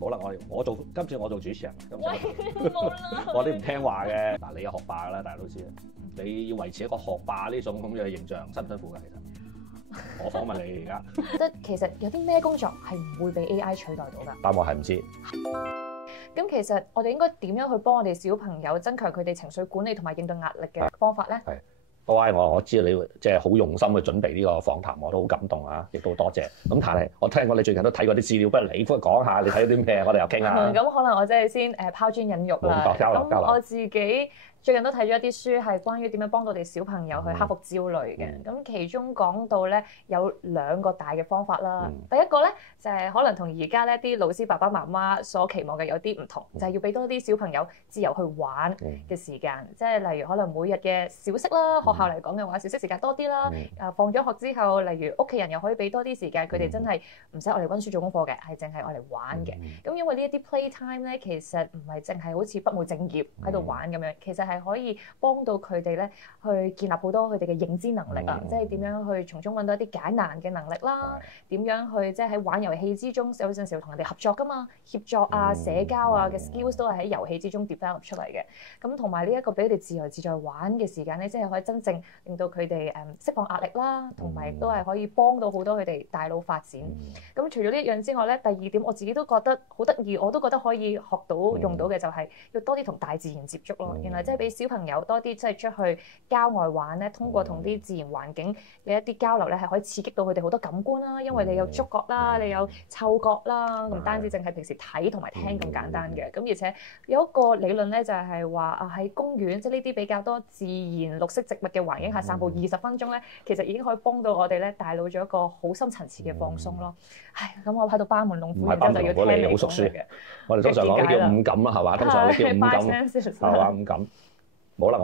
冇啦，今次我做主持人，喂，冇啦，我啲唔聽話嘅。嗱，你係學霸啦，大家都知。你要維持一個學霸呢種咁嘅形象，辛唔辛苦㗎？其實我訪問你而家，覺得其實有啲咩工作係唔會被 AI 取代到㗎？答案係唔知。咁其實我哋應該點樣去幫我哋小朋友增強佢哋情緒管理同埋應對壓力嘅方法咧？係，我知道你即係好用心去準備呢個訪談，我都好感動啊，亦都多謝。咁但係我聽講你最近都睇過啲資料，不如你講下你睇咗啲咩？我哋又傾下。咁可能我真係先拋磚引玉啦。咁我自己最近都睇咗一啲書，係關於點樣幫到我哋小朋友去克服焦慮嘅。咁其中講到咧有2個大嘅方法啦。第一個咧就係可能同而家咧啲老師爸爸媽媽所期望嘅有啲唔同，就係要俾多啲小朋友自由去玩嘅時間。即係例如可能每日嘅小息啦，學校嚟講嘅話，小息時間多啲啦。放咗學之後，例如屋企人又可以俾多啲時間，佢哋真係唔使我哋溫書做功課嘅，係淨係我哋玩嘅。咁因為呢一啲 playtime 咧，其實唔係淨係好似不務正業喺度玩咁樣，其實係可以幫到佢哋咧去建立好多佢哋嘅認知能力啊，即係點樣去從中揾到一啲解難嘅能力啦，點樣去即係喺玩遊戲之中有陣時候同人哋合作噶嘛，協作啊、社交啊嘅 skills 都係喺遊戲之中 develop 出嚟嘅。咁同埋呢一個俾佢哋自由自在玩嘅時間咧，即係可以真正令到佢哋釋放壓力啦，同埋亦都係可以幫到好多佢哋大腦發展。咁除咗呢一樣之外咧，第2點我自己都覺得好得意，我都覺得可以學到用到嘅就係要多啲同大自然接觸咯。原來即係俾小朋友多啲即係出去郊外玩咧，通過同啲自然環境嘅一啲交流咧，係可以刺激到佢哋好多感官啦。因為你有觸覺啦，你有嗅覺啦，唔單止淨係平時睇同埋聽咁簡單嘅。咁而且有一個理論咧，就係話喺公園即係呢啲比較多自然綠色植物嘅環境下散步20分鐘咧，其實已經可以幫到我哋咧大腦咗一個好深層次嘅放鬆咯。唉，咁我喺度班門弄斧，然之後就要聽你講嘅。我哋通常講呢叫五感啦，係嘛？通常呢叫五感，係嘛？五感。冇啦，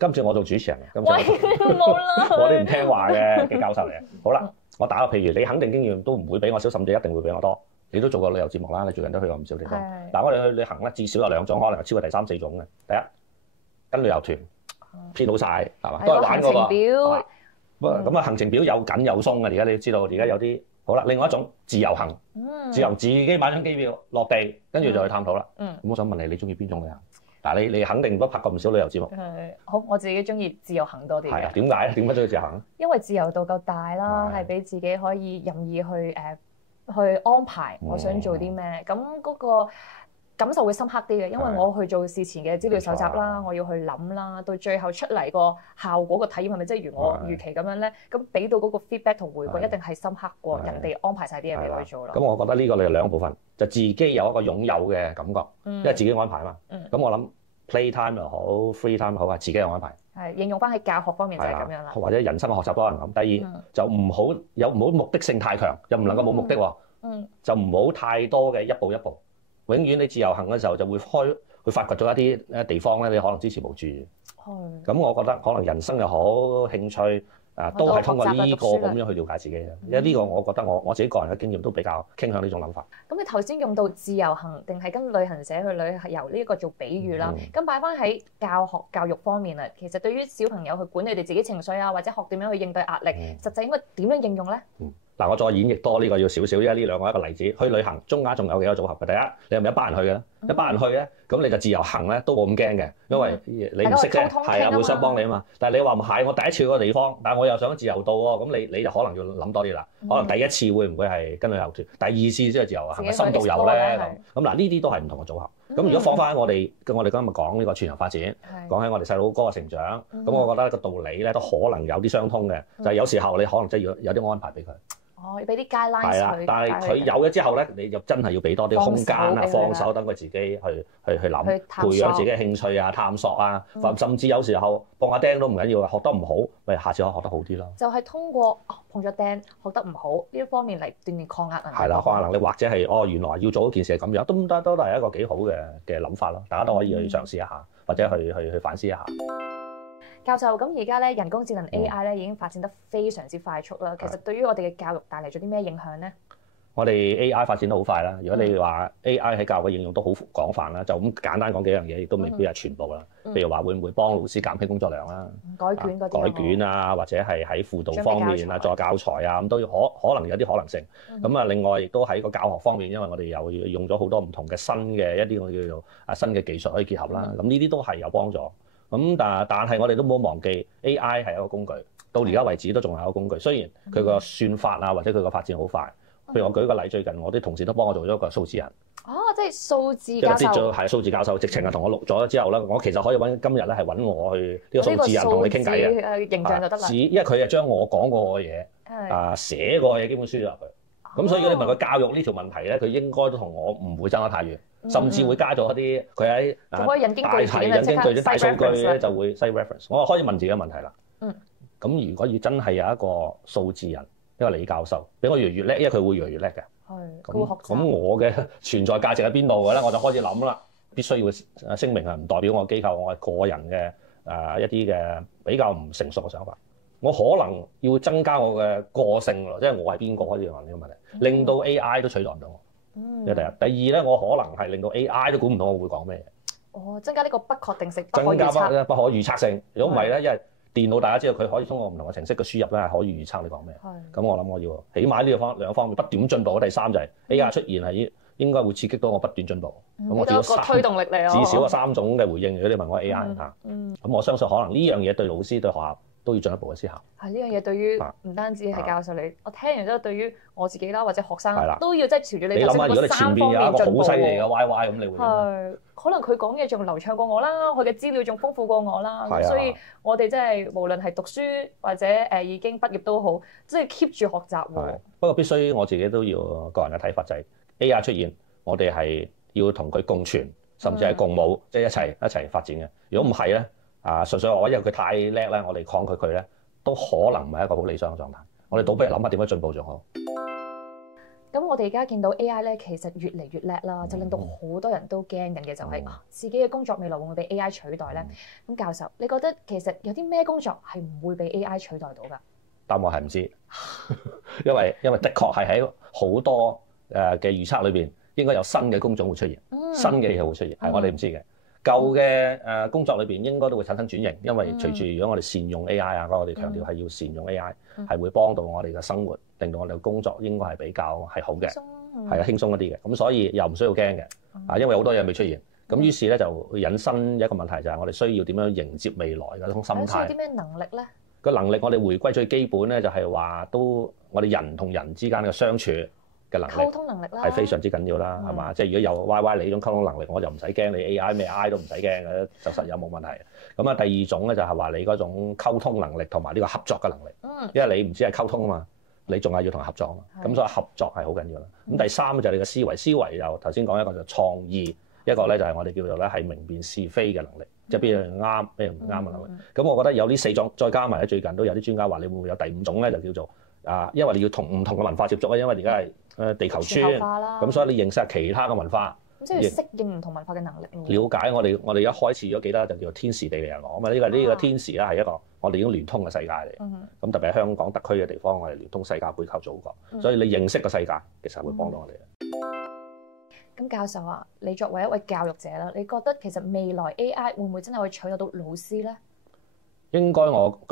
今次我做主持人，喂，冇啦，我啲唔聽話嘅教授嚟嘅。好啦，我打個譬如，你肯定經驗都唔會比我少，甚至一定會比我多。你都做過旅遊節目啦，你最近都去過唔少地方。嗱，我哋去旅行咧，至少有2種，可能係超過第3、4種嘅。第一，跟旅遊團編好晒，係嘛，都係玩嗰個。咁啊，行程表有緊有鬆嘅。而家你知道，而家有啲好啦。另外一種自由行，自由自己買張機票落地，跟住就去探討啦。咁我想問你，你中意邊種旅行？嗱，你肯定都拍過唔少旅遊節目。好，我自己中意自由行多啲嘅。係啊，點解咧？點解中意自由行？因為自由度夠大啦，係俾自己可以任意去安排我想做啲咩，咁嗰個感受會深刻啲嘅，因為我去做事前嘅資料搜集啦，我要去諗啦，到最後出嚟個效果個體驗係咪即係如我預期咁樣咧？咁俾到嗰個 feedback 同回饋一定係深刻過人哋安排晒啲嘢俾我去做咯。咁我覺得呢個你有2部分，就自己有一個擁有嘅感覺，因為自己安排嘛。咁我諗 playtime 又好 free time 又好，係自己有安排。係應用翻喺教學方面就係咁樣啦。或者人生嘅學習都係咁。第二就唔好目的性太強，又唔能夠冇目的喎。就唔好太多嘅一步一步。永遠你自由行嘅時候就會發掘咗一啲地方咧，你可能支持無住。咁我覺得可能人生又好，興趣都係通過呢個咁樣去了解自己嘅。因為呢個我覺得我自己個人嘅經驗都比較傾向呢種諗法。咁你頭先用到自由行定係跟旅行社去旅遊呢一個做比喻啦。咁擺翻喺教育方面啊，其實對於小朋友去管理佢哋自己情緒啊，或者學點樣去應對壓力，實際應該點樣應用咧？嗱，我再演繹多呢個要少少，因為呢2個一個例子。去旅行中間仲有幾個組合嘅。第一，你係咪一班人去嘅咧？一班人去咧，咁你就自由行咧都冇咁驚嘅，因為你唔識啫，係啊，互相幫你啊嘛。但係你話唔係，我第一次去個地方，但係我又想自由度喎，咁你就可能要諗多啲啦。可能第一次會唔會係跟旅遊團，第2次即係自由行，係咪深度遊咧？咁嗱，呢啲都係唔同嘅組合。咁如果放翻我哋今日講呢個全人發展，講起我哋細佬哥嘅成長，咁我覺得個道理咧都可能有啲相通嘅，就係有時候你可能真係要有啲安排俾佢。要俾啲 guidelines 佢。但係佢有咗之後咧，你就真係要俾多啲空間啊，放手等佢自己去諗，培養自己嘅興趣啊、探索啊，甚至有時候碰下釘都唔緊要，學得唔好，咪下次可以學得好啲咯。就係通過碰咗釘學得唔好呢一方面嚟鍛鍊抗壓能力。係啦，抗壓能力或者係原來要做一件事係咁樣，都係一個幾好嘅諗法咯。大家都可以去嘗試一下，或者去反思一下。教授，咁而家咧人工智能 AI 咧已經發展得非常之快速啦。其實對於我哋嘅教育帶嚟咗啲咩影響咧？我哋 AI 發展得好快啦。如果你話 AI 喺教育嘅應用都好廣泛啦，就咁簡單講幾樣嘢，亦都未必係全部啦。譬如話會唔會幫老師減輕工作量啦？改卷嗰啲。改卷啊，或者係喺輔導方面啊，做教材啊，咁都可能有啲可能性。咁啊，另外亦都喺個教學方面，因為我哋又用咗好多唔同嘅新嘅一啲我叫做新嘅技術可以結合啦。咁呢啲都係有幫助。咁但係我哋都冇忘記 AI 係一個工具，到而家為止都仲係一個工具。雖然佢個算法啊，或者佢個發展好快。譬如我舉個例，最近我啲同事都幫我做咗個數字人。即係數字教授。係數字教授，直情係同我錄咗之後咧，我其實可以今日咧係揾我去呢個數字人同你傾偈嘅。形象就得啦。因為佢係將我講過嘅嘢寫過嘅嘢基本輸咗入去。咁所以如果你問佢教育呢條問題咧，佢應該都同我唔會爭得太遠，甚至會加咗一啲佢喺可以引經據典啲大數據咧就會 cite reference。我可以問自己嘅問題啦。咁如果要真係有一個數字人，一個李教授，比我越嚟越叻，因為佢會越嚟越叻嘅。咁我嘅存在價值喺邊度嘅咧？我就開始諗啦。必須要聲明係唔代表我機構，我係個人嘅一啲嘅比較唔成熟嘅想法。我可能要增加我嘅個性咯，即係我係邊個開始問呢個問題，令到 AI 都取代唔到我。第一，第二咧，我可能係令到 AI 都估唔到我會講咩嘢。增加呢個不確定性，增加不可預測性。如果唔係咧，因為電腦大家知道佢可以通過唔同嘅程式嘅輸入咧，係可以預測你講咩。咁我諗我要起碼呢兩方面不斷進步。第三就係 AI 出現係應該會刺激到我不斷進步。咁我只要推動力嚟至少有3種嘅回應。如果你問我 AI 嚇，咁我相信可能呢樣嘢對老師對學校都要進一步嘅思考。呢樣嘢對於唔單止係教授你，我聽完之後對於我自己啦，或者學生都要即係朝住你頭先嗰3方面進步。好犀利嘅 YY 咁，你會可能佢講嘢仲流暢過我啦，佢嘅資料仲豐富過我啦。所以我哋即係無論係讀書或者已經畢業都好，即係 keep 住學習喎。不過必須我自己都要個人嘅睇法就係 AI 出現，我哋係要同佢共存，甚至係共舞，即係一齊發展嘅。如果唔係咧，純粹我因為佢太叻咧，我哋抗拒佢咧，都可能唔係一個好理想嘅狀態。我哋倒不如諗下點樣進步仲好。咁我哋而家見到 AI 咧，其實越嚟越叻啦，就令到好多人都驚緊嘅就係自己嘅工作未來會唔會被 AI 取代咧？咁教授，你覺得其實有啲咩工作係唔會被 AI 取代到㗎？答案係唔知，因為的確係喺好多嘅預測裏邊，應該有新嘅工種會出現，新嘅嘢會出現，係我哋唔知嘅。舊嘅工作裏邊應該都會產生轉型，因為隨住如果我哋善用 AI 啊，我哋強調係要善用 AI，係會幫到我哋嘅生活，令到我哋嘅工作應該係比較係好嘅，係輕鬆一啲嘅。咁所以又唔需要驚嘅，因為好多嘢未出現。咁於是咧就會引申一個問題，就係我哋需要點樣迎接未來嘅一種心態。需要啲咩能力咧？個能力我哋回歸最基本咧，就係話我哋人同人之間嘅相處嘅能力，溝通能力啦，係非常之緊要啦，係嘛？即係如果有 YY 你呢種溝通能力，我就唔使驚你 AI 咩 AI 都唔使驚嘅，就實有冇問題。咁啊，第二種咧就係話你嗰種溝通能力同埋呢個合作嘅能力，因為你唔止係溝通啊嘛，你仲係要同人合作啊嘛，咁所以合作係好緊要啦。咁第三就係你嘅思維又頭先講一個就創意，一個咧就係我哋叫做咧係明辨是非嘅能力，即係邊樣啱邊樣唔啱嘅能力。咁我覺得有呢4種，再加埋咧最近都有啲專家話你會唔會有第5種咧，就叫做因為你要同唔同嘅文化接觸啊，因為而家係地球村，咁所以你認識下其他嘅文化，咁即係要適應唔同文化嘅能力。了解我哋一開始咗記得就叫做天時地利人和啊嘛，呢個天時咧係一個我哋已經聯通嘅世界嚟，咁特別係香港特區嘅地方，我哋聯通世界背靠祖國，所以你認識個世界其實會幫到我哋。咁教授啊，你作為一位教育者啦，你覺得其實未來 AI 會唔會真係會取代到老師咧？應該據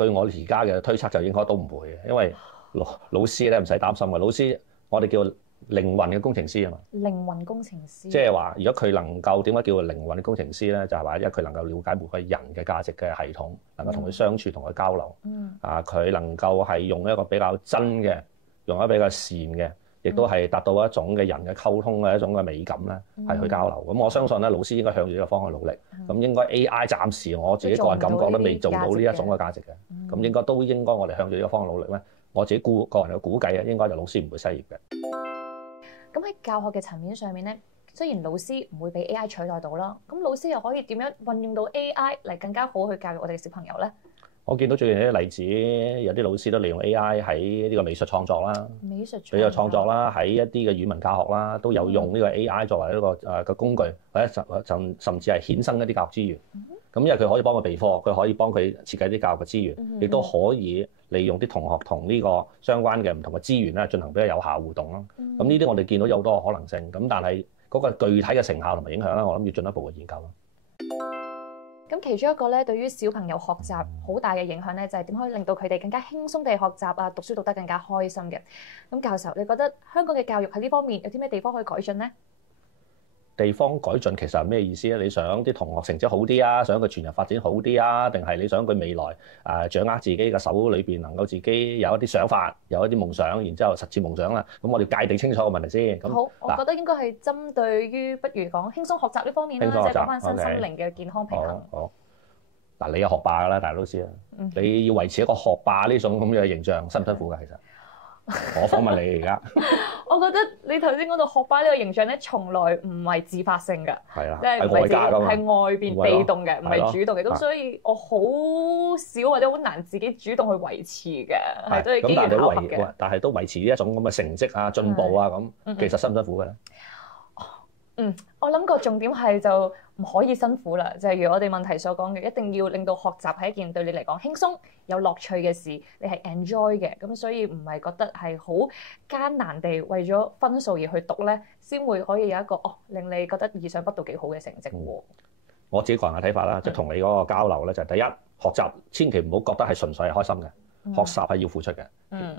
我而家嘅推測就應該都唔會嘅，因為老師咧唔使擔心嘅，老師我哋叫靈魂嘅工程師啊嘛。靈魂工程師，即係話如果佢能夠點解叫做靈魂嘅工程師咧？就係話因為佢能夠了解每個人嘅價值嘅系統，能夠同佢相處、同佢交流。佢能夠係用一個比較真嘅，用一個比較善嘅，亦都係達到一種嘅人嘅溝通嘅一種嘅美感咧，係去交流。咁我相信咧，老師應該向住呢個方向努力。咁應該 AI 暫時我自己個人感覺都未做到呢一種嘅價值嘅。咁應該我哋向住呢個方向努力咧。我自己個人嘅估計啊，應該就老師唔會失業嘅。咁喺教學嘅層面上面咧，雖然老師唔會被 AI 取代到啦，咁老師又可以點樣運用到 AI 嚟更加好去教育我哋嘅小朋友咧？我見到最近啲例子，有啲老師都利用 AI 喺呢個美術創作啦，美術創作啦，喺一啲嘅語文教學啦，都有用呢個 AI 作為一個嘅工具，或者甚至係衍生一啲教學資源。咁因為佢可以幫佢備課，佢可以幫佢設計啲教育嘅資源，亦都可以利用啲同學同呢個相關嘅唔同嘅資源咧進行比較有效互動咯。咁呢啲我哋見到有好多可能性，咁但係嗰個具體嘅成效同埋影響咧，我諗要進一步嘅研究咯。咁其中一個咧，對於小朋友學習好大嘅影響咧，就係點可以令到佢哋更加輕鬆地學習啊，讀書讀得更加開心嘅。咁教授，你覺得香港嘅教育喺呢方面有啲咩地方可以改進呢？地方改進其實係咩意思咧？你想啲同學成績好啲啊，想佢全人發展好啲啊，定係你想佢未來掌握自己嘅手裏邊能夠自己有一啲想法，有一啲夢想，然之後實踐夢想啦？咁我哋界定清楚個問題先。好，我覺得應該係針對於不如講輕鬆學習呢方面啦，即係講翻身心靈嘅健康平衡。好。嗱，你有學霸㗎啦，大家都知啦。你要維持一個學霸呢種咁嘅形象，辛唔辛苦㗎？其實我訪問你而家。我覺得你頭先講到學霸呢個形象咧，從來唔係自發性㗎，係啦，即係係外加㗎嘛，係外邊被動嘅，唔係主動嘅。咁所以我好少或者好難自己主動去維持嘅，係都係機緣巧合嘅。但係都維持呢一種咁嘅成績啊、進步啊咁，其實辛唔辛苦嘅咧？我諗個重點係就唔可以辛苦啦，就係如我哋問題所講嘅，一定要令到學習係一件對你嚟講輕鬆有樂趣嘅事，你係 enjoy 嘅，咁所以唔係覺得係好艱難地為咗分數而去讀咧，先會可以有一個令你覺得意想不到幾好嘅成績喎。我自己個人嘅睇法啦，即係同你嗰個交流咧，就係第一，學習千祈唔好覺得係純粹係開心嘅，學習係要付出嘅，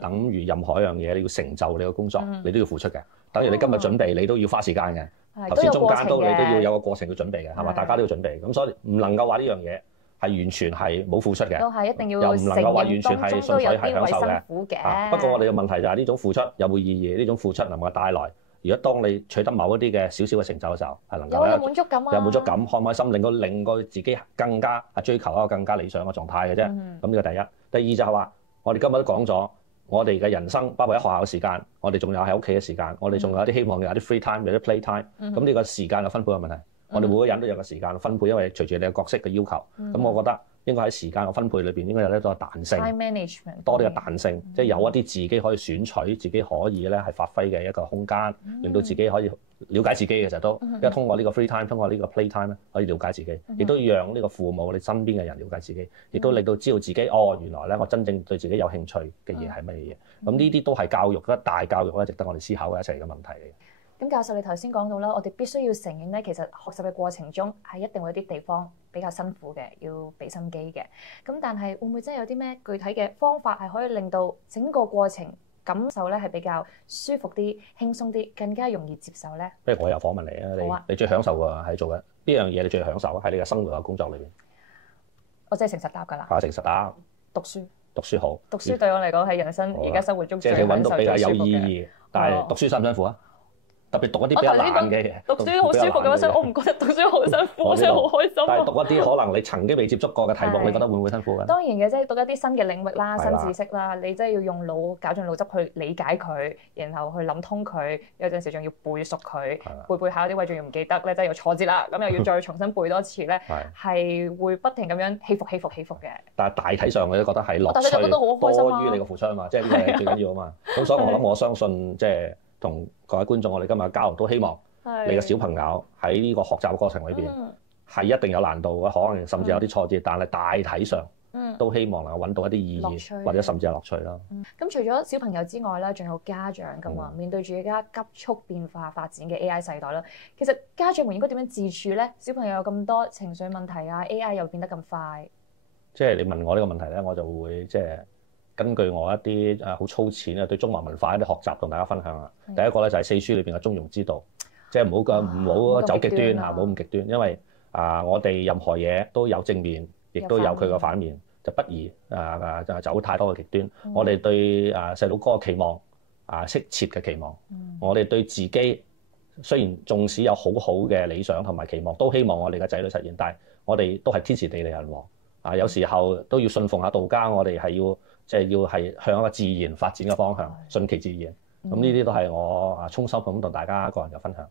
等於任何一樣嘢你要成就你嘅工作，你都要付出嘅，等於你今日準備你都要花時間嘅。頭先中間你都要有個過程要準備嘅，係嘛？大家都要準備，咁所以唔能夠話呢樣嘢係完全係冇付出嘅，都係一定要又唔能夠話完全係純粹係享受嘅。不過我哋嘅問題就係呢種付出有冇意義？呢種付出能夠帶來，如果當你取得某一啲嘅少少嘅成就嘅時候，係能夠有滿足感啊，有滿足感，開唔開心，令個自己更加追求一個更加理想嘅狀態嘅啫。咁呢個第一。第二就係話，我哋今日都講咗。我哋嘅人生，包括喺學校嘅時間，我哋仲有喺屋企嘅時間，我哋仲有啲希望有啲 free time，有啲 play time。咁呢個時間嘅分配嘅問題，我哋每個人都有個時間嘅分配，因為隨住你嘅角色嘅要求。咁我覺得應該喺時間嘅分配裏邊應該有呢個彈性， time management 多啲嘅彈性，即係有一啲自己可以選取、自己可以咧係發揮嘅一個空間，令到自己可以了解自己嘅時候都，因為通過呢個 free time，通過呢個 play time 咧，可以了解自己，亦都讓呢個父母、你身邊嘅人了解自己，亦都令到知道自己原來咧我真正對自己有興趣嘅嘢係乜嘢。咁呢啲都係教育嘅大教育咧，值得我哋思考嘅一齊嘅問題嚟嘅。咁教授你頭先講到啦，我哋必須要承認咧，其實學習嘅過程中係一定會有啲地方比較辛苦嘅，要俾心機嘅。咁但係會唔會真係有啲咩具體嘅方法係可以令到整個過程感受咧係比較舒服啲、輕鬆啲，更加容易接受咧？不如我又訪問你啊，你最享受嘅係做緊邊樣嘢？你最享受喺你嘅生活嘅工作裏邊？我真係誠實答㗎啦。誠實答。讀書。讀書好。讀書對我嚟講係人生而家生活中最享受、即係你揾到比較有意義，最舒服嘅。但係讀書辛唔辛苦啊？特別讀一啲比較難嘅嘢，讀書好舒服嘅話，所以我唔覺得讀書好辛苦，所以好開心。但係讀一啲可能你曾經未接觸過嘅題目，你覺得會唔會辛苦嘅？當然嘅，即係讀一啲新嘅領域啦、新知識啦，你真係要用腦絞盡腦汁去理解佢，然後去諗通佢。有陣時仲要背熟佢，背下有啲位仲要唔記得咧，真係有挫折啦。咁又要再重新背多次咧，係會不停咁樣起伏嘅。但係大體上你都覺得係樂趣多於你個付出啊嘛，即係呢個係最緊要啊嘛。咁所以我相信即係。同各位觀眾，我哋今日嘅交流都希望你嘅小朋友喺呢個學習嘅過程裏邊係一定有難度嘅，可能甚至有啲挫折，但係大體上都希望能夠揾到一啲意義，或者甚至係樂趣啦。咁除咗小朋友之外咧，仲有家長噶嘛？面對住而家急速變化發展嘅 AI 世代啦，其實家長們應該點樣自處咧？小朋友有咁多情緒問題啊 ，AI 又變得咁快。即係你問我呢個問題咧，我就會即係。根據我一啲好粗淺嘅對中華文化一啲學習同大家分享啊。第一個咧就係四書裏邊嘅中庸之道，即係唔好走極端嚇，唔好咁極端，因為我哋任何嘢都有正面，亦都有佢個反面，就不宜就走太多嘅極端。我哋對細路哥嘅期望適切嘅期望，我哋對自己雖然縱使有好好嘅理想同埋期望，都希望我哋嘅仔女實現，但係我哋都係天時地利人和有時候都要信奉下道家，我哋係要。即係要係向一個自然發展嘅方向，順其自然。咁呢啲都係我衷心咁同大家個人嘅分享。